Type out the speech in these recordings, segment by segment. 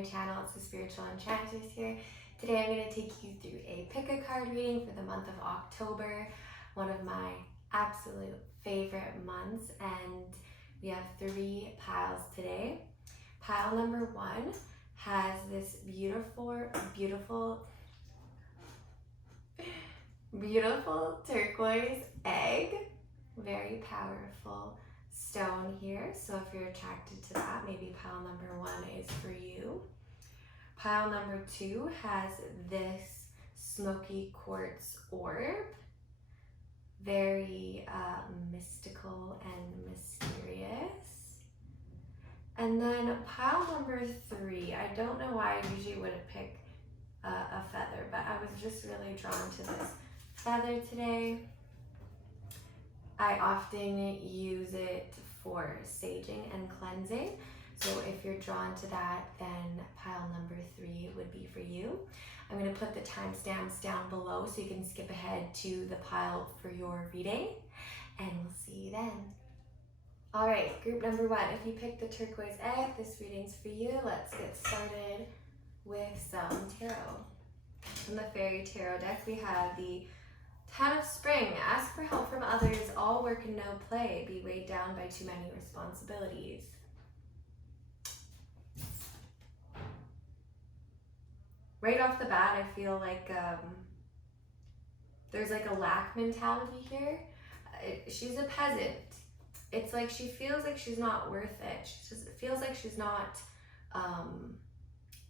my channel. It's the Spiritual Enchanters here. Today I'm going to take you through a pick-a-card reading for the month of October, one of my absolute favorite months, and we have 3 piles today. Pile number 1 has this beautiful turquoise egg, very powerful stone here. So if you're attracted to that, maybe pile number 1 is for you. Pile number 2 has this Smokey quartz orb, very mystical and mysterious. And then pile number 3, I don't know why I usually wouldn't pick a feather, but I was just really drawn to this feather today. I often use it for saging and cleansing. So if you're drawn to that, then pile number 3 would be for you. I'm going to put the timestamps down below so you can skip ahead to the pile for your reading, and we'll see you then. All right, group number 1, if you picked the turquoise egg, this reading's for you. Let's get started with some tarot. In the fairy tarot deck, we have the 10 of Spring. Ask for help from others, all work and no play. Be weighed down by too many responsibilities. Right off the bat, I feel like there's like a lack mentality here. She's a peasant. It's like she feels like she's not worth it. She just feels like she's not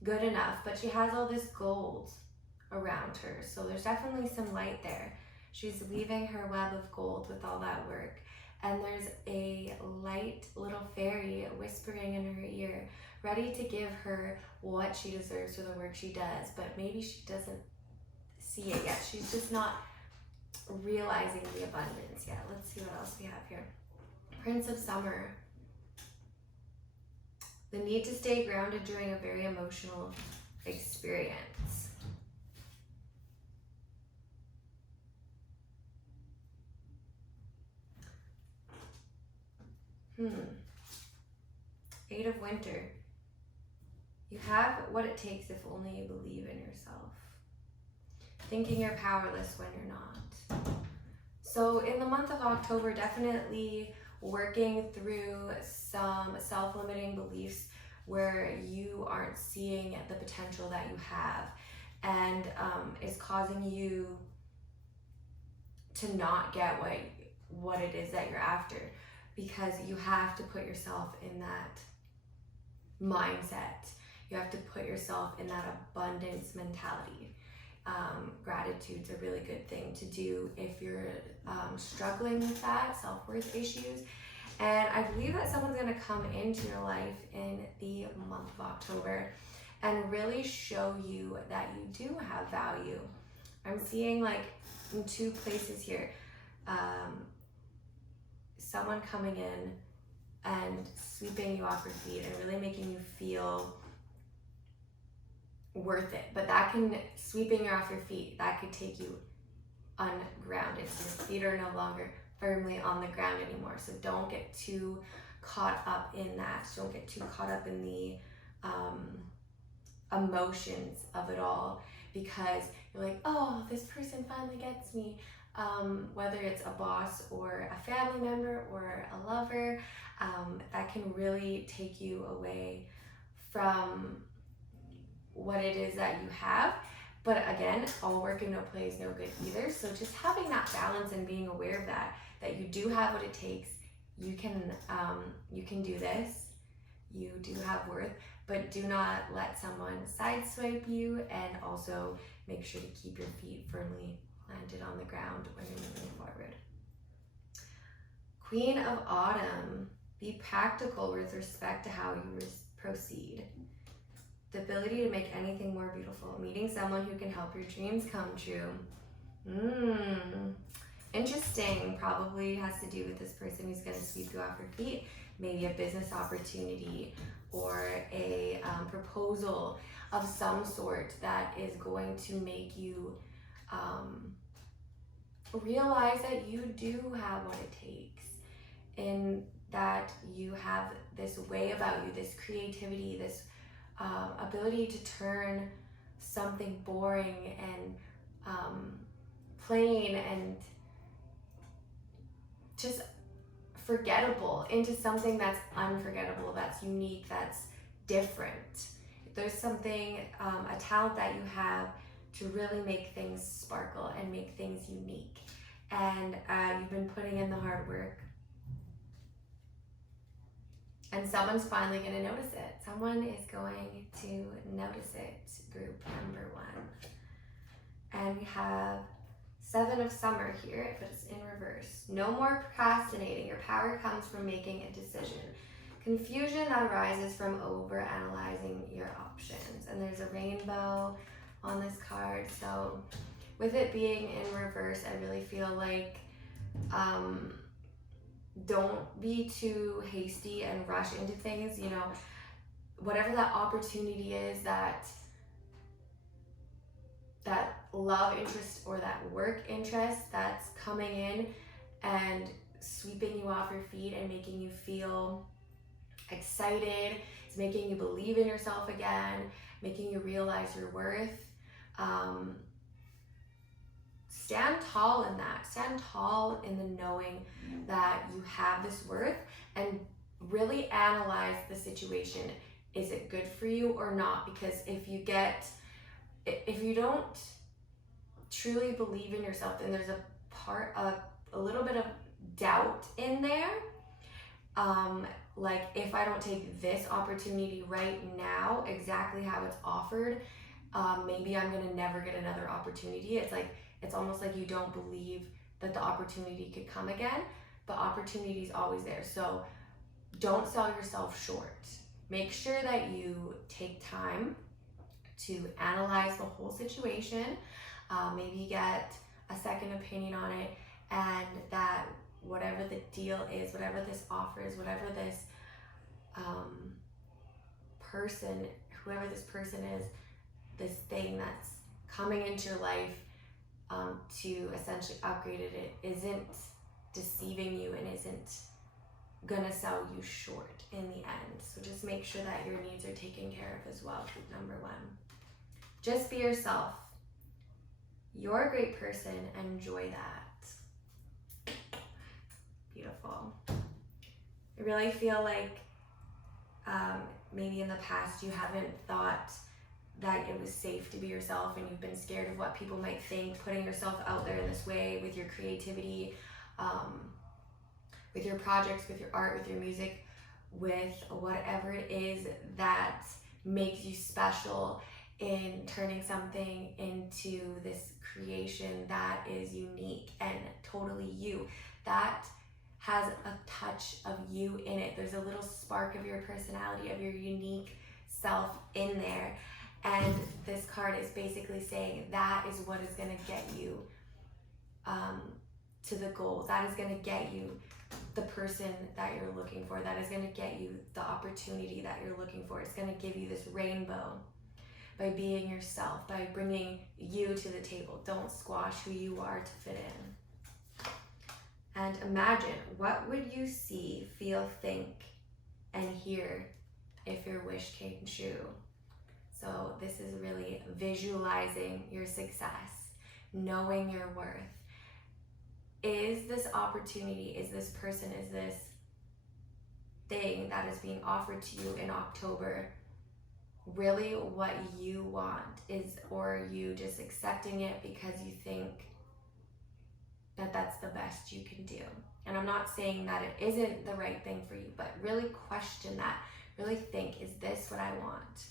good enough, but she has all this gold around her. So there's definitely some light there. She's weaving her web of gold with all that work. And there's a light little fairy whispering in her ear, ready to give her what she deserves for the work she does, but maybe she doesn't see it yet. She's just not realizing the abundance yet. Let's see what else we have here. Prince of Summer. The need to stay grounded during a very emotional experience. Eight of Winter. You have what it takes if only you believe in yourself. Thinking you're powerless when you're not. So in the month of October, definitely working through some self-limiting beliefs where you aren't seeing the potential that you have, and is causing you to not get what it is that you're after, because you have to put yourself in that mindset. You have to put yourself in that abundance mentality. Gratitude's a really good thing to do if you're struggling with that, self-worth issues. And I believe that someone's going to come into your life in the month of October and really show you that you do have value. I'm seeing like in 2 places here, someone coming in and sweeping you off your feet and really making you feel worth it. But that can, sweeping you off your feet, that could take you ungrounded. So your feet are no longer firmly on the ground anymore. So don't get too caught up in that. Don't get too caught up in the emotions of it all, because you're like, oh, this person finally gets me. Whether it's a boss or a family member or a lover, that can really take you away from what it is that you have. But again, all work and no play is no good either. So just having that balance and being aware of that you do have what it takes. You can do this. You do have worth, but do not let someone sideswipe you, and also make sure to keep your feet firmly planted on the ground when you're moving forward. Queen of Autumn. Be practical with respect to how you proceed. The ability to make anything more beautiful. Meeting someone who can help your dreams come true. Interesting. Probably has to do with this person who's going to sweep you off your feet. Maybe a business opportunity or a proposal of some sort that is going to make you realize that you do have what it takes, and that you have this way about you, this creativity, this ability to turn something boring and plain and just forgettable into something that's unforgettable, that's unique, that's different. There's something, a talent that you have to really make things sparkle and make things unique. And you've been putting in the hard work. And someone's finally going to notice it. Someone is going to notice it, group number 1. And we have 7 of Summer here, but it's in reverse. No more procrastinating. Your power comes from making a decision. Confusion that arises from over-analyzing your options. And there's a rainbow on this card. So with it being in reverse, I really feel like don't be too hasty and rush into things. You know, whatever that opportunity is, that love interest or that work interest that's coming in and sweeping you off your feet and making you feel excited, it's making you believe in yourself again, making you realize your worth. Stand tall in that. Stand tall in the knowing that you have this worth, and really analyze the situation. Is it good for you or not? Because if you don't truly believe in yourself, then there's a little bit of doubt in there. Like, if I don't take this opportunity right now, exactly how it's offered, maybe I'm gonna never get another opportunity. It's almost like you don't believe that the opportunity could come again, but opportunity is always there. So don't sell yourself short. Make sure that you take time to analyze the whole situation. Maybe get a second opinion on it, and that whatever the deal is, whatever this offer is, whatever this person, whoever this person is, this thing that's coming into your life to essentially upgrade it, isn't deceiving you and isn't gonna sell you short in the end. So just make sure that your needs are taken care of as well. Number 1, just be yourself. You're a great person, and enjoy that. Beautiful. I really feel like maybe in the past you haven't thought that it was safe to be yourself, and you've been scared of what people might think, putting yourself out there in this way with your creativity, with your projects, with your art, with your music, with whatever it is that makes you special, in turning something into this creation that is unique and totally you, that has a touch of you in it. There's a little spark of your personality, of your unique self in there. And this card is basically saying that is what is going to get you to the goals. That is going to get you the person that you're looking for. That is going to get you the opportunity that you're looking for. It's going to give you this rainbow by being yourself, by bringing you to the table. Don't squash who you are to fit in. And imagine, what would you see, feel, think, and hear if your wish came true? So this is really visualizing your success, knowing your worth. Is this opportunity, is this person, is this thing that is being offered to you in October really what you want? Or are you just accepting it because you think that that's the best you can do? And I'm not saying that it isn't the right thing for you, but really question that. Really think, is this what I want?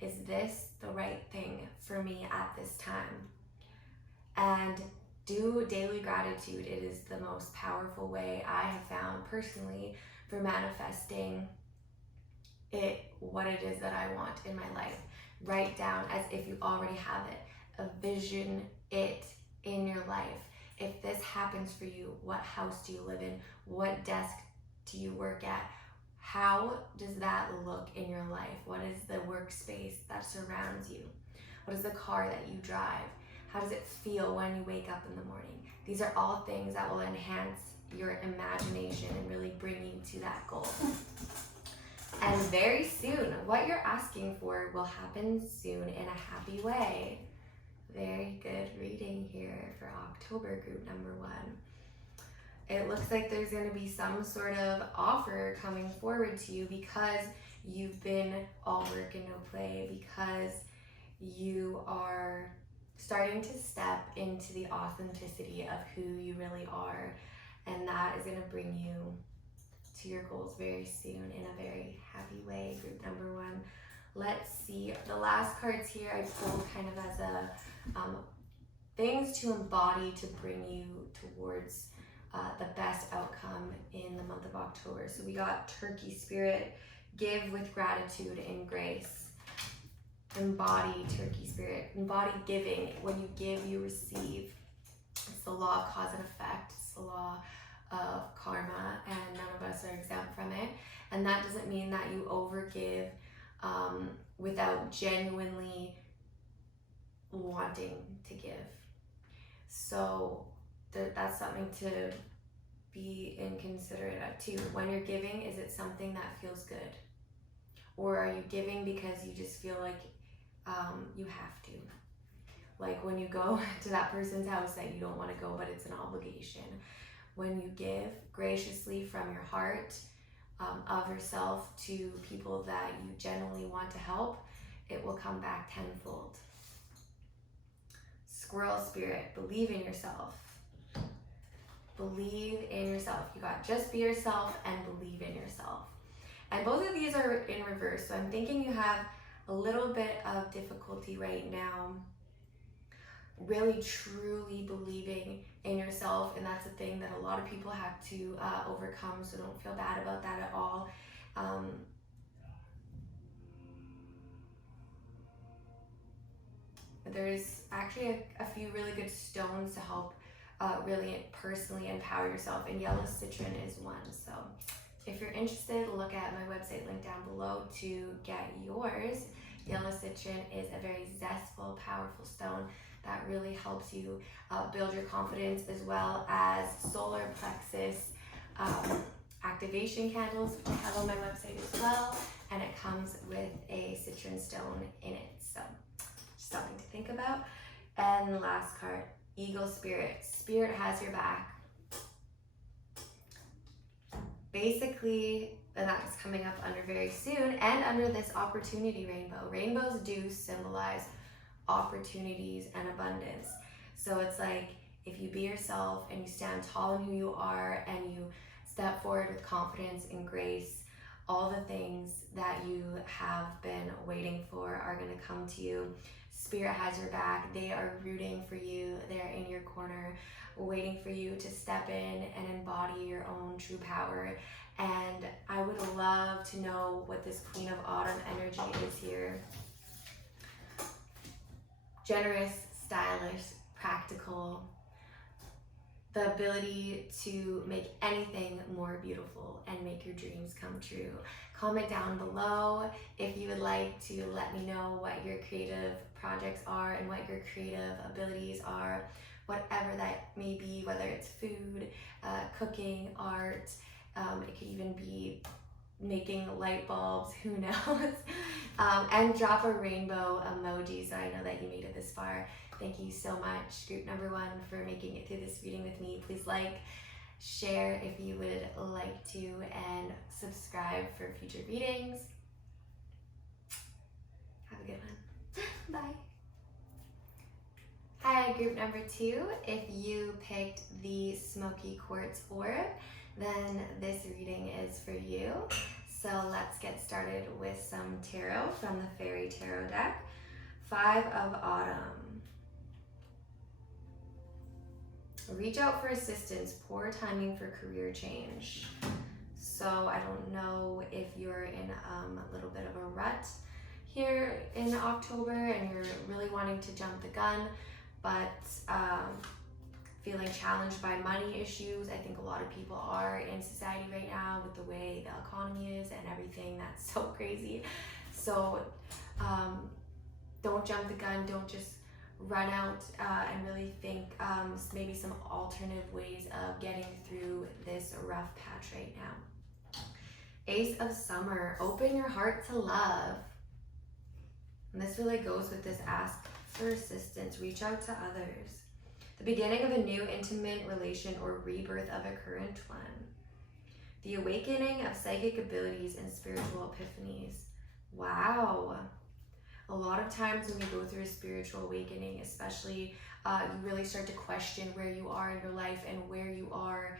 Is this the right thing for me at this time? And do daily gratitude. It is the most powerful way I have found personally for manifesting what it is that I want in my life. Write down as if you already have it. Envision it in your life. If this happens for you, what house do you live in? What desk do you work at? How does that look in your life? What is the workspace that surrounds you? What is the car that you drive? How does it feel when you wake up in the morning? These are all things that will enhance your imagination and really bring you to that goal. And very soon, what you're asking for will happen soon in a happy way. Very good reading here for October, group number 1. It looks like there's going to be some sort of offer coming forward to you because you've been all work and no play, because you are starting to step into the authenticity of who you really are. And that is going to bring you to your goals very soon in a very happy way, group number 1. Let's see, the last cards here I pulled kind of as a things to embody to bring you towards the best outcome in the month of October. So we got Turkey Spirit, give with gratitude and grace. Embody Turkey Spirit, embody giving. When you give, you receive. It's the law of cause and effect. It's the law of karma, and none of us are exempt from it. And that doesn't mean that you overgive without genuinely wanting to give. So that's something to be inconsiderate of too. When you're giving, is it something that feels good? Or are you giving because you just feel like you have to? Like when you go to that person's house that you don't want to go, but it's an obligation. When you give graciously from your heart, of yourself to people that you genuinely want to help, it will come back tenfold. Squirrel Spirit, believe in yourself. Believe in yourself. You got just be yourself and believe in yourself. And both of these are in reverse. So I'm thinking you have a little bit of difficulty right now really truly believing in yourself, and that's a thing that a lot of people have to overcome, so don't feel bad about that at all. There's actually a few really good stones to help really personally empower yourself, and yellow citron is one. So if you're interested, look at my website link down below to get yours. Yellow citron is a very zestful, powerful stone that really helps you build your confidence, as well as solar plexus activation candles, which I have on my website as well, and it comes with a citron stone in it. So just something to think about. And the last card, Eagle Spirit. Spirit has your back. Basically, and that is coming up under very soon, and under this opportunity rainbow. Rainbows do symbolize opportunities and abundance. So it's like, if you be yourself and you stand tall in who you are and you step forward with confidence and grace, all the things that you have been waiting for are going to come to you. Spirit has your back. They are rooting for you. They're in your corner, waiting for you to step in and embody your own true power. And I would love to know what this Queen of Autumn energy is here. Generous, stylish, practical, the ability to make anything more beautiful and make your dreams come true. Comment down below if you would like to let me know what your creative projects are and what your creative abilities are, whatever that may be, whether it's food, cooking, art, it could even be making light bulbs, who knows? And drop a rainbow emoji so I know that you made it this far. Thank you so much, group number 1, for making it through this reading with me. Please like, share if you would like to, and subscribe for future readings. Have a good one. Bye. Hi, group number 2. If you picked the Smokey Quartz orb, then this reading is for you. So let's get started with some tarot from the Fairy Tarot deck. 5 of Autumn. Reach out for assistance. Poor timing for career change. So I don't know if you're in a little bit of a rut here in October and you're really wanting to jump the gun, but feeling challenged by money issues. I think a lot of people are in society right now with the way the economy is and everything. That's so crazy. So don't jump the gun. Don't just run out and really think maybe some alternative ways of getting through this rough patch right now. Ace of Summer, open your heart to love. And this really goes with this ask for assistance, reach out to others. The beginning of a new intimate relation or rebirth of a current one. The awakening of psychic abilities and spiritual epiphanies. Wow. A lot of times when you go through a spiritual awakening, especially, you really start to question where you are in your life and where you are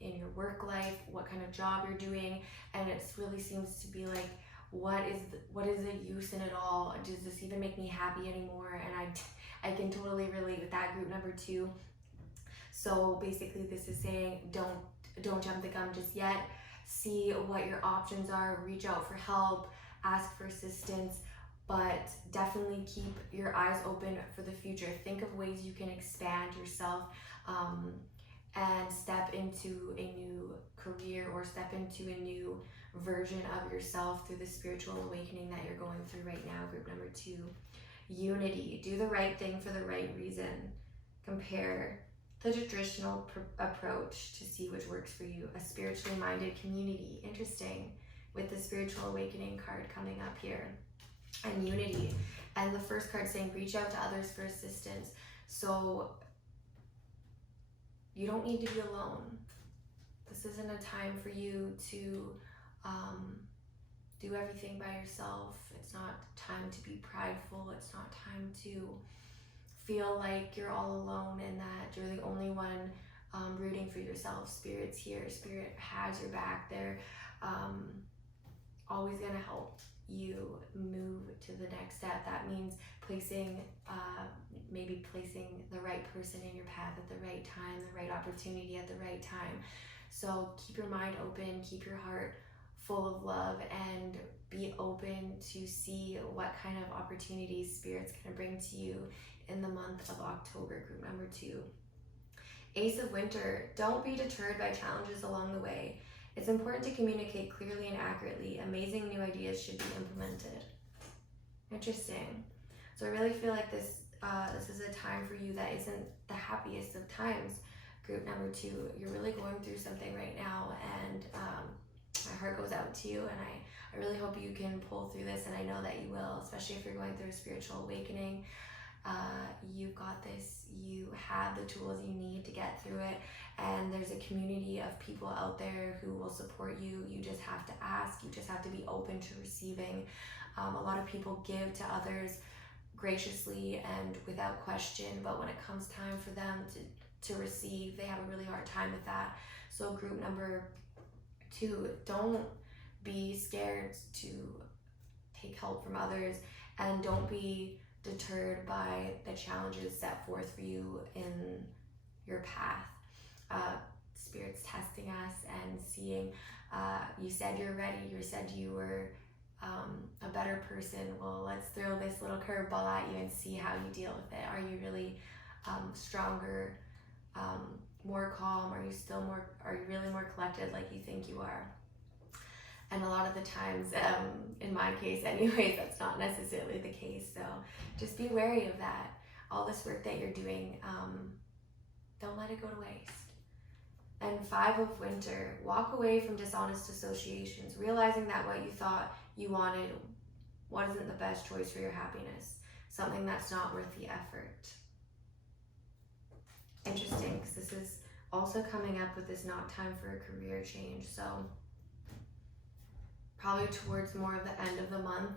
in your work life, what kind of job you're doing, and it really seems to be like, what is the use in it all? Does this even make me happy anymore? And I can totally relate with that, group number 2. So basically this is saying don't jump the gun just yet. See what your options are, reach out for help, ask for assistance, but definitely keep your eyes open for the future. Think of ways you can expand yourself and step into a new career or step into a new version of yourself through the spiritual awakening that you're going through right now, group number 2. Unity, do the right thing for the right reason. Compare the traditional approach to see which works for you. A spiritually minded community, interesting, with the spiritual awakening card coming up here. And unity, and the first card saying reach out to others for assistance. So you don't need to be alone. This isn't a time for you to do everything by yourself. It's not time to be prideful. It's not time to feel like you're all alone and that you're the only one rooting for yourself. Spirit's here. Spirit has your back. They're always going to help you move to the next step. That means maybe placing the right person in your path at the right time, the right opportunity at the right time. So keep your mind open, keep your heart full of love, and be open to see what kind of opportunities Spirit's going to bring to you in the month of October, group number 2. Ace of Winter, don't be deterred by challenges along the way. It's important to communicate clearly and accurately. Amazing new ideas should be implemented. Interesting. So I really feel like this is a time for you that isn't the happiest of times. Group number 2, you're really going through something right now, and my heart goes out to you, and I really hope you can pull through this, and I know that you will, especially if you're going through a spiritual awakening. You've got this. You have the tools you need to get through it, and there's a community of people out there who will support you. You just have to ask. You just have to be open to receiving. A lot of people give to others graciously and without question, but when it comes time for them to receive, they have a really hard time with that. So group number 2, don't be scared to take help from others, and don't be deterred by the challenges set forth for you in your path. Spirit's testing us and seeing, you said you're ready, you said you were a better person. Well, let's throw this little curveball at you and see how you deal with it. Are you really stronger, more calm? Are you really more collected like you think you are? And a lot of the times, in my case anyways, that's not necessarily the case. So just be wary of that. All this work that you're doing, don't let it go to waste. And 5 of Winter, walk away from dishonest associations, realizing that what you thought you wanted wasn't the best choice for your happiness, something that's not worth the effort. Interesting, because this is also coming up with this not time for a career change. So probably towards more of the end of the month,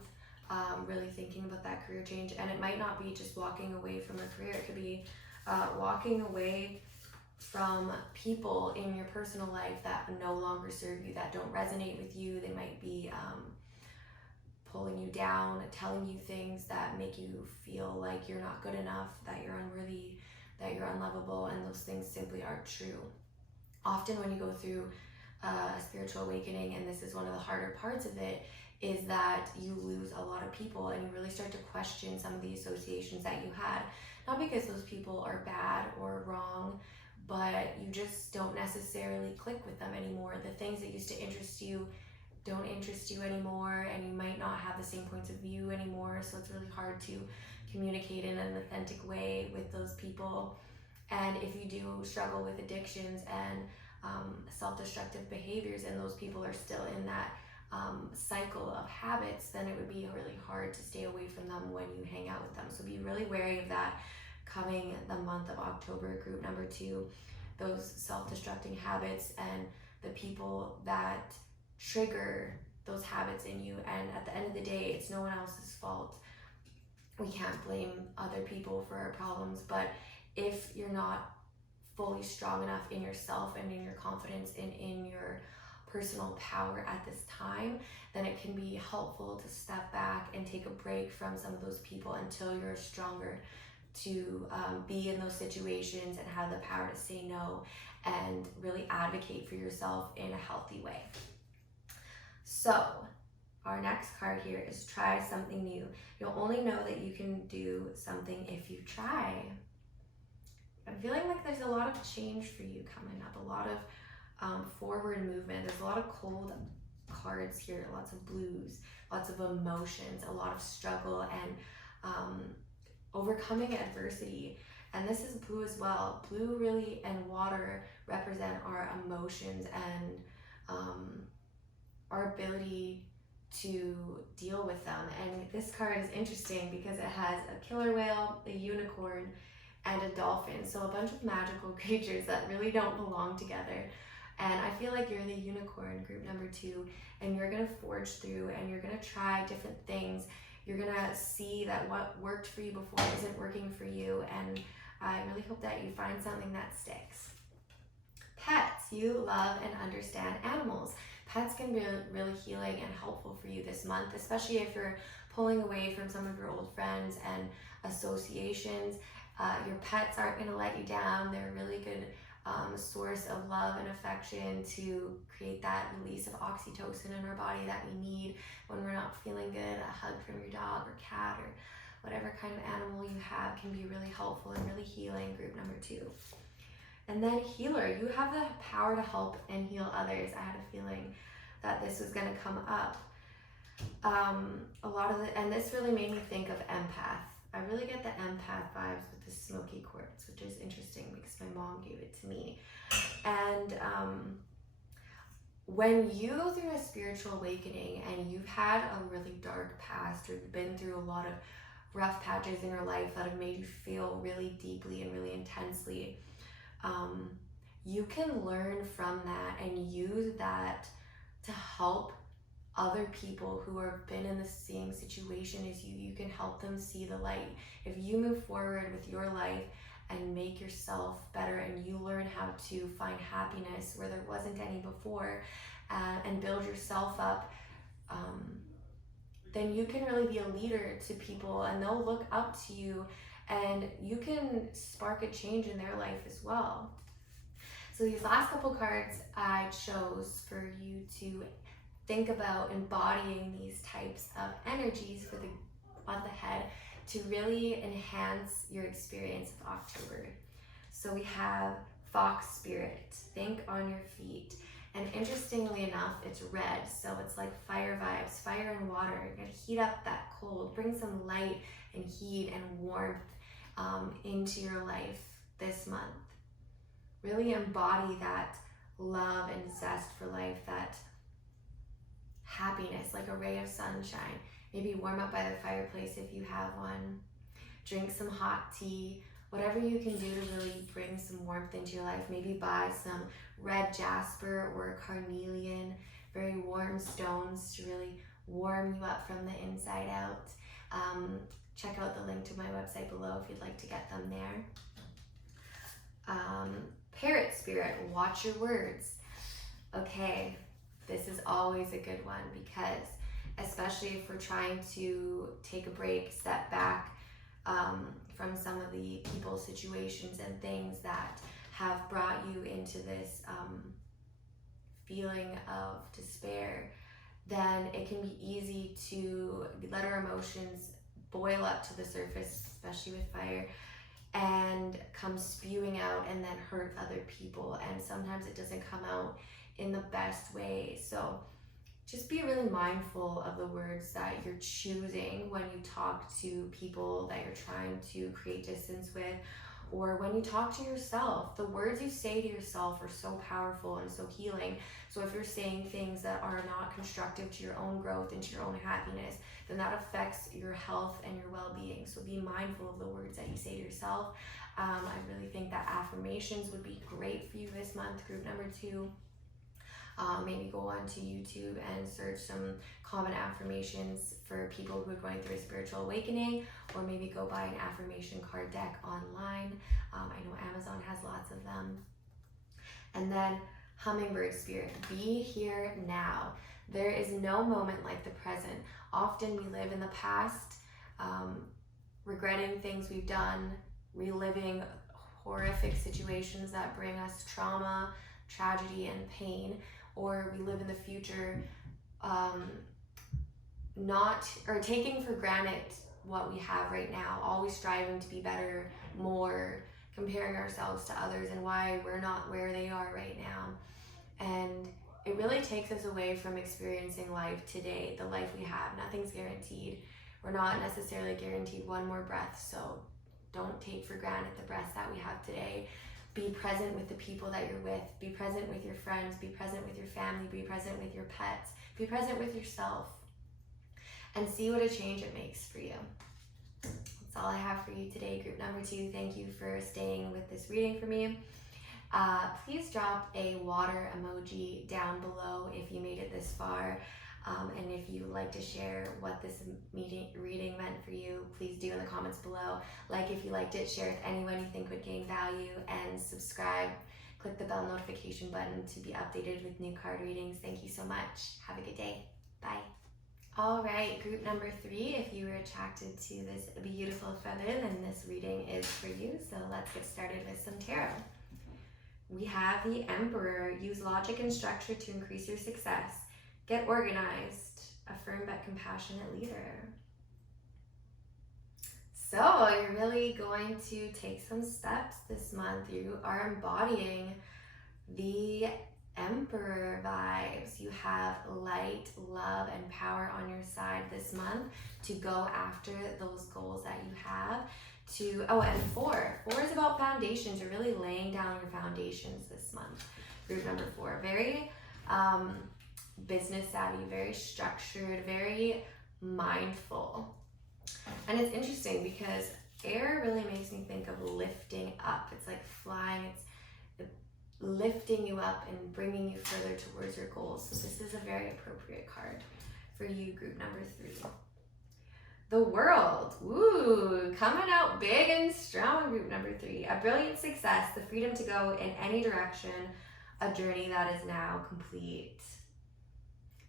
really thinking about that career change. And it might not be just walking away from a career. It could be walking away from people in your personal life that no longer serve you, that don't resonate with you. They might be pulling you down, telling you things that make you feel like you're not good enough, that you're unworthy, that you're unlovable, and those things simply aren't true. Often when you go through a spiritual awakening, and this is one of the harder parts of it, is that you lose a lot of people and you really start to question some of the associations that you had. Not because those people are bad or wrong, but you just don't necessarily click with them anymore. The things that used to interest you don't interest you anymore, and you might not have the same points of view anymore, so it's really hard to communicate in an authentic way with those people. And if you do struggle with addictions and self-destructive behaviors and those people are still in that cycle of habits, then it would be really hard to stay away from them when you hang out with them. So be really wary of that coming the month of October, group number 2, those self-destructing habits and the people that trigger those habits in you. And at the end of the day, it's no one else's fault. We can't blame other people for our problems, but if you're not fully strong enough in yourself and in your confidence and in your personal power at this time, then it can be helpful to step back and take a break from some of those people until you're stronger to be in those situations and have the power to say no and really advocate for yourself in a healthy way. So our next card here is try something new. You'll only know that you can do something if you try. I'm feeling like there's a lot of change for you coming up, a lot of forward movement. There's a lot of cold cards here, lots of blues, lots of emotions, a lot of struggle and overcoming adversity. And this is blue as well. Blue really and water represent our emotions and our ability to deal with them. And this card is interesting because it has a killer whale, a unicorn, and a dolphin. So a bunch of magical creatures that really don't belong together. And I feel like you're the unicorn, group number 2, and you're gonna forge through and you're gonna try different things. You're gonna see that what worked for you before isn't working for you. And I really hope that you find something that sticks. Pets, you love and understand animals. Pets can be really healing and helpful for you this month, especially if you're pulling away from some of your old friends and associations. Your pets aren't going to let you down. They're a really good source of love and affection to create that release of oxytocin in our body that we need when we're not feeling good. A hug from your dog or cat or whatever kind of animal you have can be really helpful and really healing, group number 2. And then healer, you have the power to help and heal others. I had a feeling that this was going to come up. And this really made me think of empath. I really get the empath vibes with the Smokey Quartz, which is interesting because my mom gave it to me. And when you through a spiritual awakening and you've had a really dark past or you've been through a lot of rough patches in your life that have made you feel really deeply and really intensely, you can learn from that and use that to help other people who have been in the same situation as you. You can help them see the light. If you move forward with your life and make yourself better and you learn how to find happiness where there wasn't any before and build yourself up, then you can really be a leader to people and they'll look up to you and you can spark a change in their life as well. So these last couple cards I chose for you to think about embodying these types of energies for the month ahead to really enhance your experience of October. So we have Fox Spirit, think on your feet. And interestingly enough, it's red, so it's like fire vibes, fire and water. You're gonna heat up that cold, bring some light and heat and warmth into your life this month. Really embody that love and zest for life, that happiness, like a ray of sunshine. Maybe warm up by the fireplace if you have one. Drink some hot tea. Whatever you can do to really bring some warmth into your life. Maybe buy some red jasper or carnelian, very warm stones to really warm you up from the inside out. Check out the link to my website below if you'd like to get them there. Parrot Spirit, watch your words. Okay, this is always a good one because especially if we're trying to take a break, step back from some of the people, situations, and things that have brought you into this feeling of despair, then it can be easy to let our emotions boil up to the surface, especially with fire, and come spewing out and then hurt other people. And sometimes it doesn't come out in the best way. So just be really mindful of the words that you're choosing when you talk to people that you're trying to create distance with, or when you talk to yourself. The words you say to yourself are so powerful and so healing. So if you're saying things that are not constructive to your own growth and to your own happiness, then that affects your health and your well-being. So be mindful of the words that you say to yourself. I really think that affirmations would be great for you this month, group number 2. Maybe go onto YouTube and search some common affirmations for people who are going through a spiritual awakening, or maybe go buy an affirmation card deck online. I know Amazon has lots of them. And then hummingbird spirit, be here now. There is no moment like the present. Often we live in the past, regretting things we've done, reliving horrific situations that bring us trauma, tragedy, and pain, or we live in the future, taking for granted what we have right now, always striving to be better, more, comparing ourselves to others and why we're not where they are right now. And it really takes us away from experiencing life today, the life we have. Nothing's guaranteed. We're not necessarily guaranteed one more breath, so don't take for granted the breaths that we have today. Be present with the people that you're with. Be present with your friends. Be present with your family. Be present with your pets. Be present with yourself. And see what a change it makes for you. That's all I have for you today, group number 2. Thank you for staying with this reading for me. Please drop a water emoji down below if you made it this far. And if you would like to share what this reading meant for you, please do in the comments below. Like if you liked it, share with anyone you think would gain value, and subscribe. Click the bell notification button to be updated with new card readings. Thank you so much. Have a good day. Bye. All right, group number 3, if you were attracted to this beautiful feather, then this reading is for you. So let's get started with some tarot. We have the Emperor. Use logic and structure to increase your success. Get organized, a firm but compassionate leader. So you're really going to take some steps this month. You are embodying the Emperor vibes. You have light, love, and power on your side this month to go after those goals that you have. And 4 is about foundations. You're really laying down your foundations this month. Group number 4, very business savvy, very structured, very mindful. And it's interesting because air really makes me think of lifting up. It's like flying, it's lifting you up and bringing you further towards your goals. So this is a very appropriate card for you, group number 3. The World. Ooh, coming out big and strong, group number 3. A brilliant success, the freedom to go in any direction, a journey that is now complete.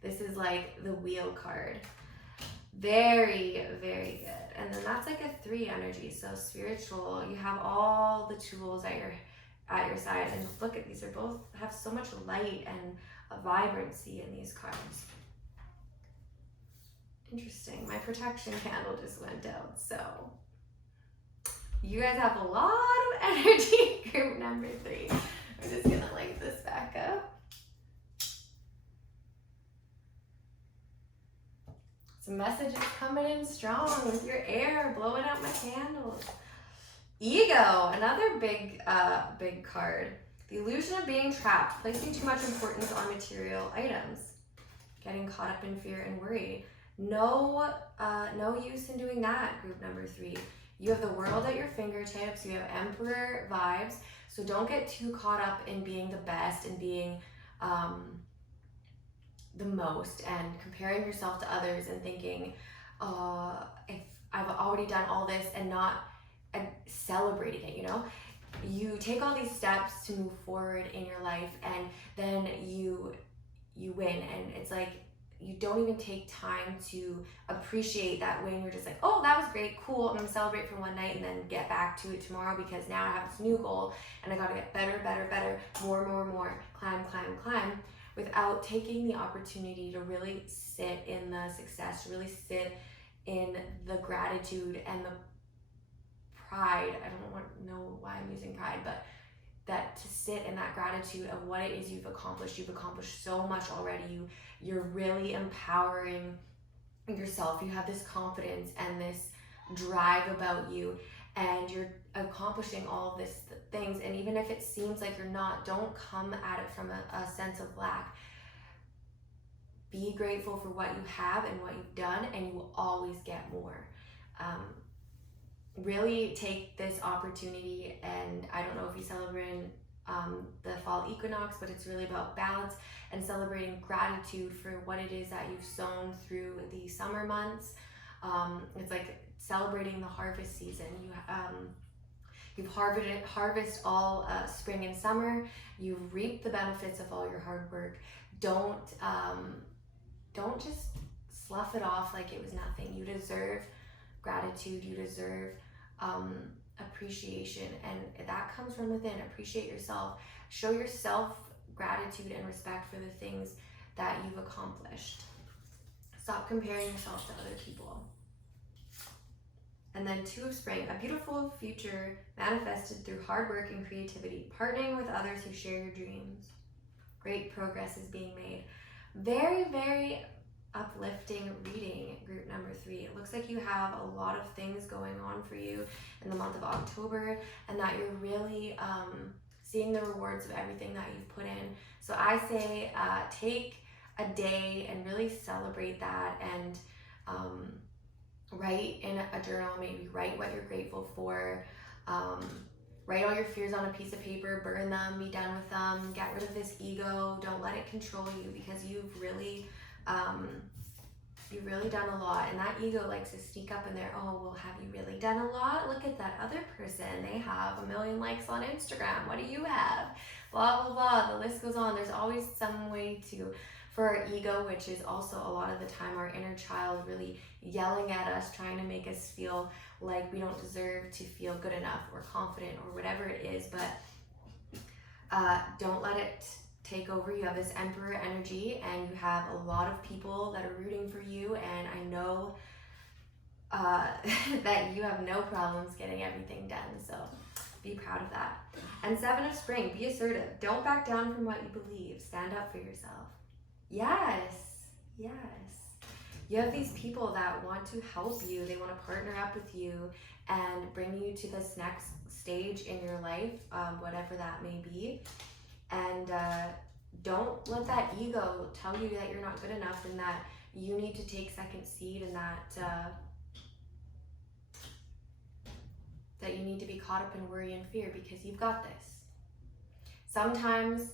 This is like the Wheel card. Very, very good. And then that's like a 3 energy, so spiritual. You have all the tools at your side. And look at these, they both have so much light and a vibrancy in these cards. Interesting. My protection candle just went out, so you guys have a lot of energy, group number 3. I'm just gonna light this back up. Some messages coming in strong with your air, blowing out my candles. Ego, another big card. The illusion of being trapped, placing too much importance on material items, getting caught up in fear and worry. No use in doing that, group number 3. You have the world at your fingertips. You have Emperor vibes. So don't get too caught up in being the best and being the most and comparing yourself to others and thinking, if I've already done all this and celebrating it, you know? You take all these steps to move forward in your life, and then you win, and it's like you don't even take time to appreciate that win. You're just like, oh, that was great, cool, I'm gonna celebrate for one night and then get back to it tomorrow because now I have this new goal and I gotta get better, more, climb, without taking the opportunity to really sit in the success, to really sit in the gratitude and the pride. I don't know why I'm using pride, but that to sit in that gratitude of what it is you've accomplished. You've accomplished so much already. You're really empowering yourself. You have this confidence and this drive about you, and you're accomplishing all of these things. And even if it seems like you're not, don't come at it from a sense of lack. Be grateful for what you have and what you've done, and you will always get more. Really take this opportunity, and I don't know if you celebrate the fall equinox, but it's really about balance and celebrating gratitude for what it is that you've sown through the summer months. It's like celebrating the harvest season. You've harvest all spring and summer. You've reaped the benefits of all your hard work. Don't just slough it off like it was nothing. You deserve gratitude. You deserve appreciation, and that comes from within. Appreciate yourself. Show yourself gratitude and respect for the things that you've accomplished. Stop comparing yourself to other people. And then 2 of spring, a beautiful future manifested through hard work and creativity, partnering with others who share your dreams. Great progress is being made. Very, very uplifting reading, group number 3. It looks like you have a lot of things going on for you in the month of October, and that you're really seeing the rewards of everything that you've put in. So I say take a day and really celebrate that, and write in a journal. Maybe write what you're grateful for. Write all your fears on a piece of paper, burn them, be done with them, get rid of this ego. Don't let it control you, because you've really done a lot, and that ego likes to sneak up in there. Oh, well, have you really done a lot? Look at that other person. They have 1 million likes on Instagram. What do you have? Blah, blah, blah. The list goes on. There's always some way for our ego, which is also a lot of the time our inner child really yelling at us, trying to make us feel like we don't deserve to feel good enough or confident or whatever it is. But don't let it take over. You have this emperor energy, and you have a lot of people that are rooting for you, and I know that you have no problems getting everything done, so be proud of that. And 7 of spring, be assertive. Don't back down from what you believe. Stand up for yourself. Yes. You have these people that want to help you. They want to partner up with you and bring you to this next stage in your life, whatever that may be. And don't let that ego tell you that you're not good enough, and that you need to take second seat, and that you need to be caught up in worry and fear, because you've got this. Sometimes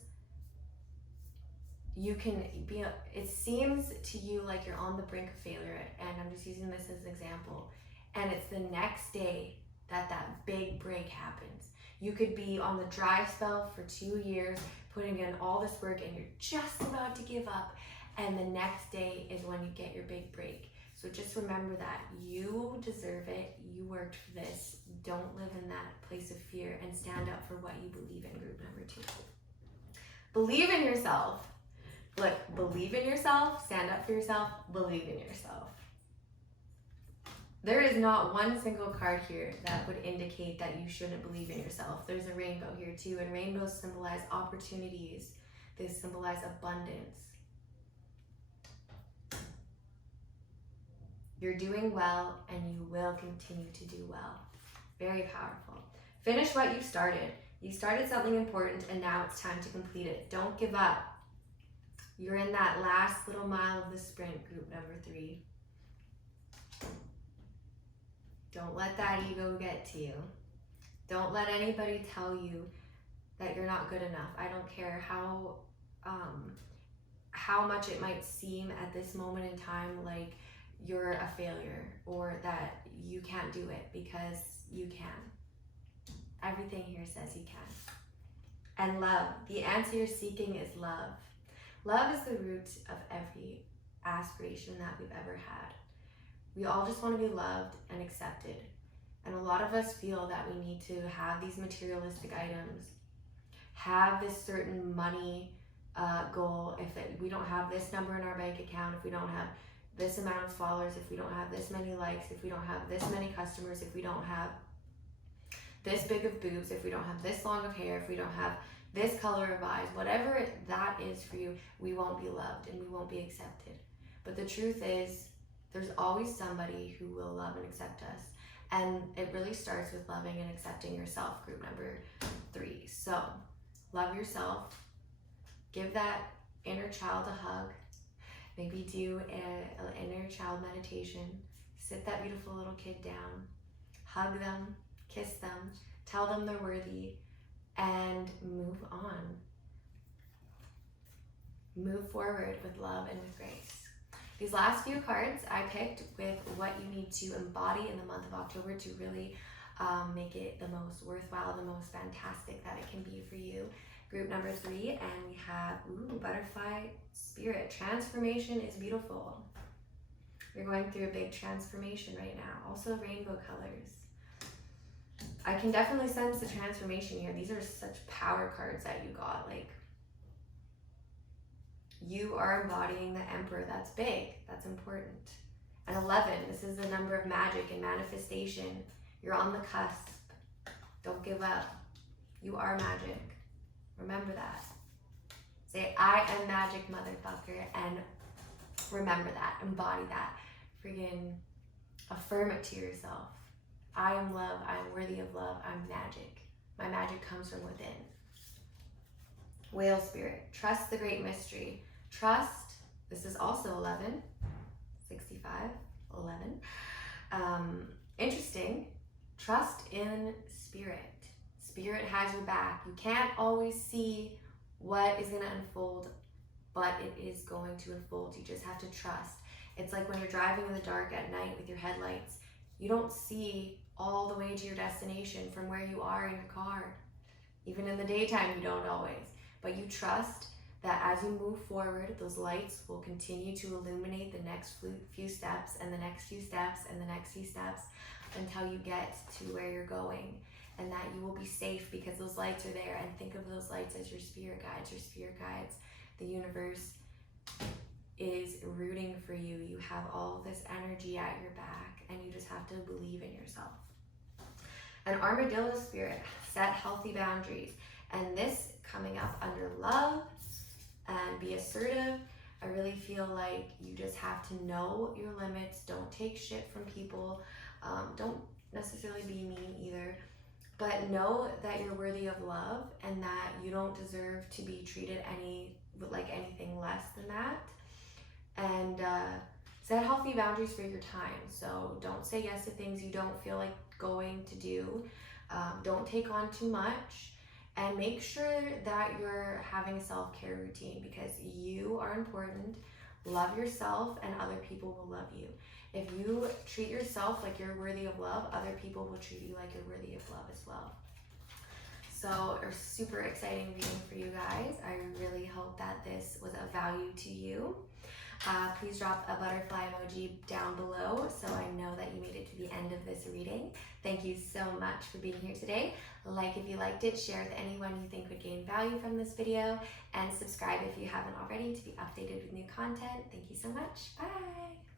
you can be, it seems to you like you're on the brink of failure, and I'm just using this as an example, and it's the next day that big break happens. You could be on the dry spell for 2 years, putting in all this work, and you're just about to give up, and the next day is when you get your big break. So just remember that you deserve it. You worked for this. Don't live in that place of fear, and stand up for what you believe in, group number 2. Believe in yourself. Look, believe in yourself, stand up for yourself, believe in yourself. There is not one single card here that would indicate that you shouldn't believe in yourself. There's a rainbow here too, and rainbows symbolize opportunities. They symbolize abundance. You're doing well, and you will continue to do well. Very powerful. Finish what you started. You started something important, and now it's time to complete it. Don't give up. You're in that last little mile of the sprint, group number 3. Don't let that ego get to you. Don't let anybody tell you that you're not good enough. I don't care how much it might seem at this moment in time like you're a failure, or that you can't do it, because you can. Everything here says you can. And love. The answer you're seeking is love. Love is the root of every aspiration that we've ever had. We all just want to be loved and accepted. And a lot of us feel that we need to have these materialistic items, have this certain money goal. If we don't have this number in our bank account, if we don't have this amount of followers, if we don't have this many likes, if we don't have this many customers, if we don't have this big of boobs, if we don't have this long of hair, if we don't have this color of eyes, whatever that is for you, we won't be loved and we won't be accepted. But the truth is, there's always somebody who will love and accept us. And it really starts with loving and accepting yourself, group number 3. So love yourself, give that inner child a hug, maybe do an inner child meditation, sit that beautiful little kid down, hug them, kiss them, tell them they're worthy, and move on. Move forward with love and with grace. These last few cards I picked with what you need to embody in the month of October to really make it the most worthwhile, the most fantastic that it can be for you. Group number 3, and we have butterfly spirit. Transformation is beautiful. You're going through a big transformation right now. Also rainbow colors. I can definitely sense the transformation here. These are such power cards that you got. Like, you are embodying the Emperor. That's big. That's important. And 11, this is the number of magic and manifestation. You're on the cusp. Don't give up. You are magic. Remember that. Say, I am magic, motherfucker. And remember that. Embody that. Friggin' affirm it to yourself. I am love. I am worthy of love. I'm magic. My magic comes from within. Whale spirit. Trust the great mystery. Trust, this is also 11, 65, 11. Interesting, trust in spirit. Spirit has your back. You can't always see what is gonna unfold, but it is going to unfold. You just have to trust. It's like when you're driving in the dark at night with your headlights, you don't see all the way to your destination from where you are in your car. Even in the daytime, you don't always, but you trust that as you move forward, those lights will continue to illuminate the next few steps and the next few steps and the next few steps until you get to where you're going, and that you will be safe because those lights are there. And think of those lights as your spirit guides. Your spirit guides, the universe is rooting for you. You have all this energy at your back, and you just have to believe in yourself. An armadillo spirit, set healthy boundaries. And this coming up under love and be assertive. I really feel like you just have to know your limits. Don't take shit from people. Don't necessarily be mean either, but know that you're worthy of love and that you don't deserve to be treated like anything less than that. And set healthy boundaries for your time. So don't say yes to things you don't feel like going to do. Don't take on too much. And make sure that you're having a self-care routine because you are important. Love yourself and other people will love you. If you treat yourself like you're worthy of love, other people will treat you like you're worthy of love as well. So a super exciting reading for you guys. I really hope that this was of value to you. Please drop a butterfly emoji down below so I know that you made it to the end of this reading. Thank you so much for being here today. Like if you liked it, share with anyone you think would gain value from this video, and subscribe if you haven't already to be updated with new content. Thank you so much. Bye.